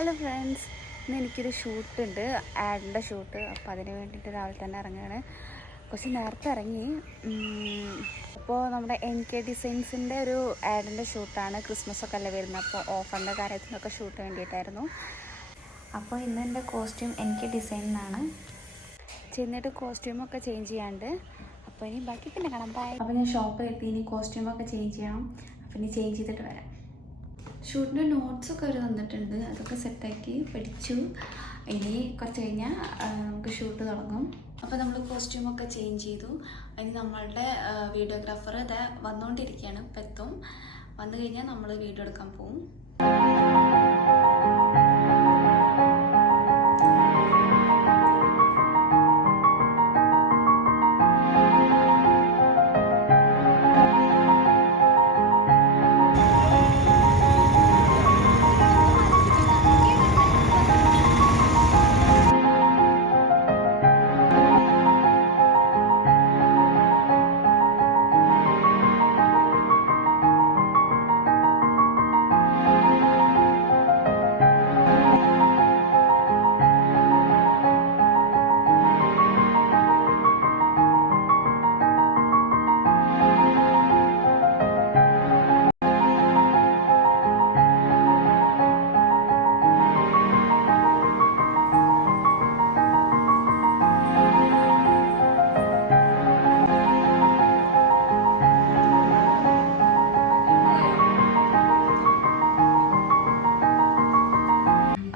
Hello friends, ഇന്ന് എനിക്കൊരു ഷൂട്ടുണ്ട്, ആഡിൻ്റെ shoot. അപ്പോൾ അതിന് വേണ്ടിയിട്ട് രാവിലെ തന്നെ ഇറങ്ങുകയാണ്. കുറച്ച് നേരത്തെ ഇറങ്ങി. അപ്പോൾ നമ്മുടെ NK ഡിസൈൻസിൻ്റെ ഒരു ആഡിൻ്റെ ഷൂട്ടാണ്. ക്രിസ്മസൊക്കെ അല്ലേ വരുന്നത്, അപ്പോൾ ഓഫറിൻ്റെ കാര്യത്തിനൊക്കെ ഷൂട്ട് വേണ്ടിയിട്ടായിരുന്നു. അപ്പോൾ ഇന്ന് എൻ്റെ കോസ്റ്റ്യൂം NK ഡിസൈനിനാണ്. ചെന്നിട്ട് കോസ്റ്റ്യൂമൊക്കെ ചേഞ്ച് ചെയ്യാണ്ട്. അപ്പോൾ ഇനി ബാക്കി പിന്നെ കാണാം. ബൈ. അപ്പോൾ ഞാൻ ഷോപ്പിൽ എത്തി, ഇനി കോസ്റ്റ്യൂമൊക്കെ ചേഞ്ച് ചെയ്യണം. അപ്പോൾ ഇനി ചേഞ്ച് ചെയ്തിട്ട് വരാം. ഷൂട്ടിൻ്റെ നോട്ട്സൊക്കെ അവർ തന്നിട്ടുണ്ട്, അതൊക്കെ സെറ്റാക്കി പഠിച്ചു. ഇനി കുറച്ച് കഴിഞ്ഞാൽ നമുക്ക് ഷൂട്ട് തുടങ്ങും. അപ്പോൾ നമ്മൾ കോസ്റ്റ്യൂമൊക്കെ ചേഞ്ച് ചെയ്തു. ഇനി നമ്മളുടെ വീഡിയോഗ്രാഫർ ഇത് വന്നുകൊണ്ടിരിക്കുകയാണ്. ഇപ്പം എത്തും. വന്നു കഴിഞ്ഞാൽ നമ്മൾ വീഡിയോ എടുക്കാൻ പോകും.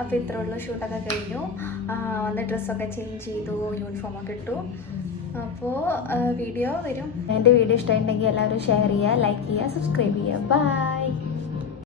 അപ്പോൾ ഇത്രയുള്ള ഷൂട്ടൊക്കെ കഴിഞ്ഞു. വന്ന് ഡ്രസ്സൊക്കെ ചേഞ്ച് ചെയ്തു, യൂണിഫോമൊക്കെ ഇട്ടു. അപ്പോൾ വീഡിയോ വരും. എൻ്റെ വീഡിയോ ഇഷ്ടമുണ്ടെങ്കിൽ എല്ലാവരും ഷെയർ ചെയ്യുക, ലൈക്ക് ചെയ്യുക, സബ്സ്ക്രൈബ് ചെയ്യുക. ബൈ.